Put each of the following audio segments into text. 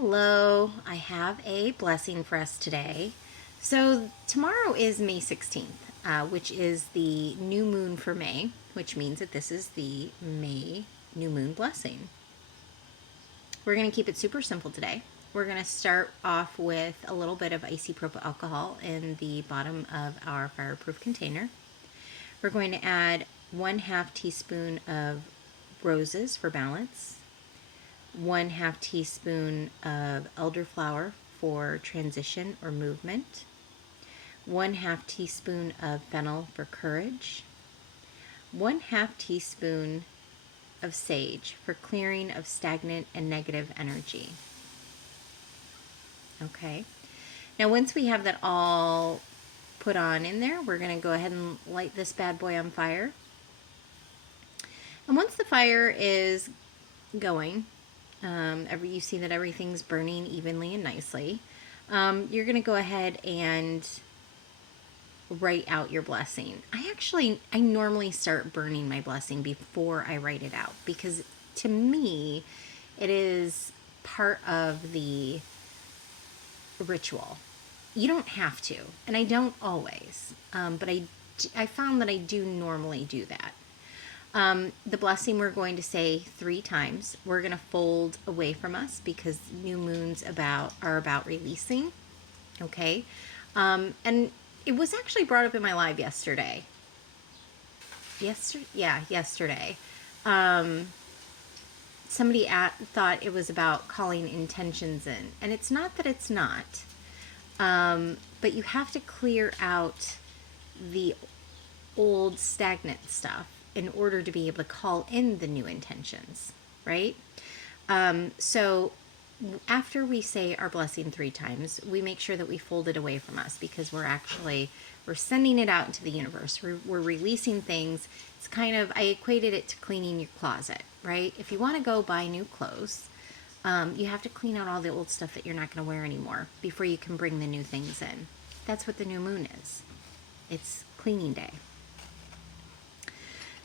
Hello, I have a blessing for us today. So, tomorrow is May 16th, which is the new moon for May, which means that this is the May new moon blessing. We're going to keep it super simple today. We're going to start off with a little bit of isopropyl alcohol in the bottom of our fireproof container. We're going to add 1/2 teaspoon of roses for balance, 1/2 teaspoon of elderflower for transition or movement, 1/2 teaspoon of fennel for courage, 1/2 teaspoon of sage for clearing of stagnant and negative energy. Okay. Now, once we have that all put on in there, we're going to go ahead and light this bad boy on fire. And once the fire is going, you see that everything's burning evenly and nicely, you're going to go ahead and write out your blessing. I normally start burning my blessing before I write it out, because to me it is part of the ritual. You don't have to, and I don't always, but I found that I do normally do that. The blessing we're going to say 3 times. We're going to fold away from us because new moons are about releasing. Okay, and it was actually brought up in my live yesterday. Yesterday. Somebody thought it was about calling intentions in, and it's not that it's not. But you have to clear out the old stagnant stuff in order to be able to call in the new intentions, right? So after we say our blessing 3 times, we make sure that we fold it away from us, because we're sending it out into the universe. We're releasing things. It's kind of, I equated it to cleaning your closet, right? If you want to go buy new clothes, you have to clean out all the old stuff that you're not going to wear anymore before you can bring the new things in. That's what the new moon is. It's cleaning day.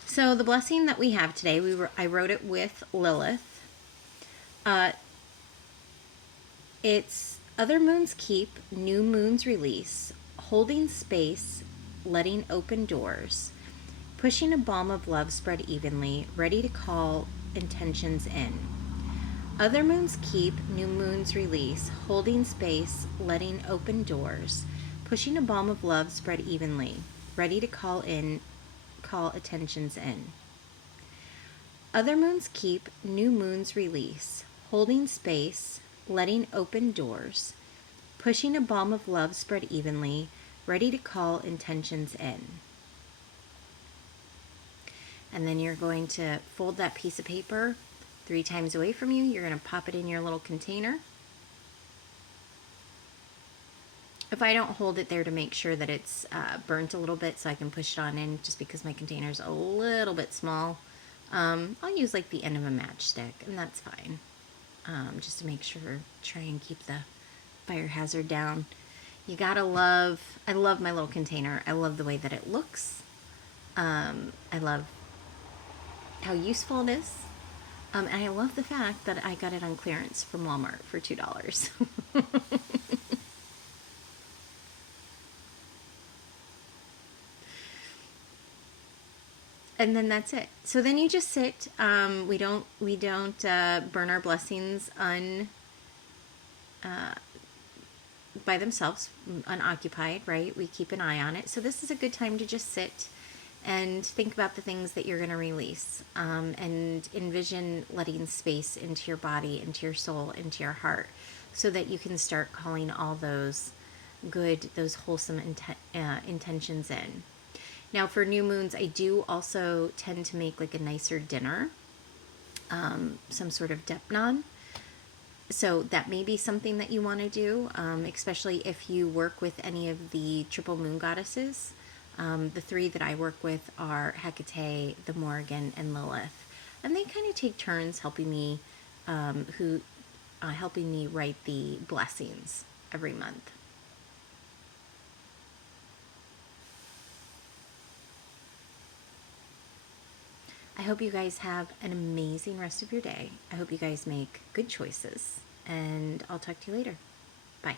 So the blessing that we have today, I wrote it with Lilith. It's other moons keep, new moons release, holding space, letting open doors, pushing a balm of love spread evenly, ready to call intentions in. Other moons keep, new moons release, holding space, letting open doors, pushing a balm of love spread evenly, ready to call attentions in. Other moons keep, new moons release, holding space, letting open doors, pushing a balm of love spread evenly, ready to call intentions in. And then you're going to fold that piece of paper 3 times away from you. You're going to pop it in your little container. If I don't hold it there to make sure that it's burnt a little bit so I can push it on in, just because my container's a little bit small, I'll use like the end of a matchstick, and that's fine. Just to make sure, try and keep the fire hazard down. I love my little container. I love the way that it looks. I love how useful it is. And I love the fact that I got it on clearance from Walmart for $2. And then that's it. So then you just sit. We don't burn our blessings by themselves, unoccupied, right? We keep an eye on it. So this is a good time to just sit and think about the things that you're going to release, and envision letting space into your body, into your soul, into your heart, so that you can start calling all those wholesome intentions in. Now, for new moons, I do also tend to make like a nicer dinner, some sort of Depnon. So that may be something that you want to do, especially if you work with any of the triple moon goddesses. The 3 that I work with are Hecate, the Morrigan, and Lilith, and they kind of take turns helping me write the blessings every month. I hope you guys have an amazing rest of your day. I hope you guys make good choices. and I'll talk to you later. Bye.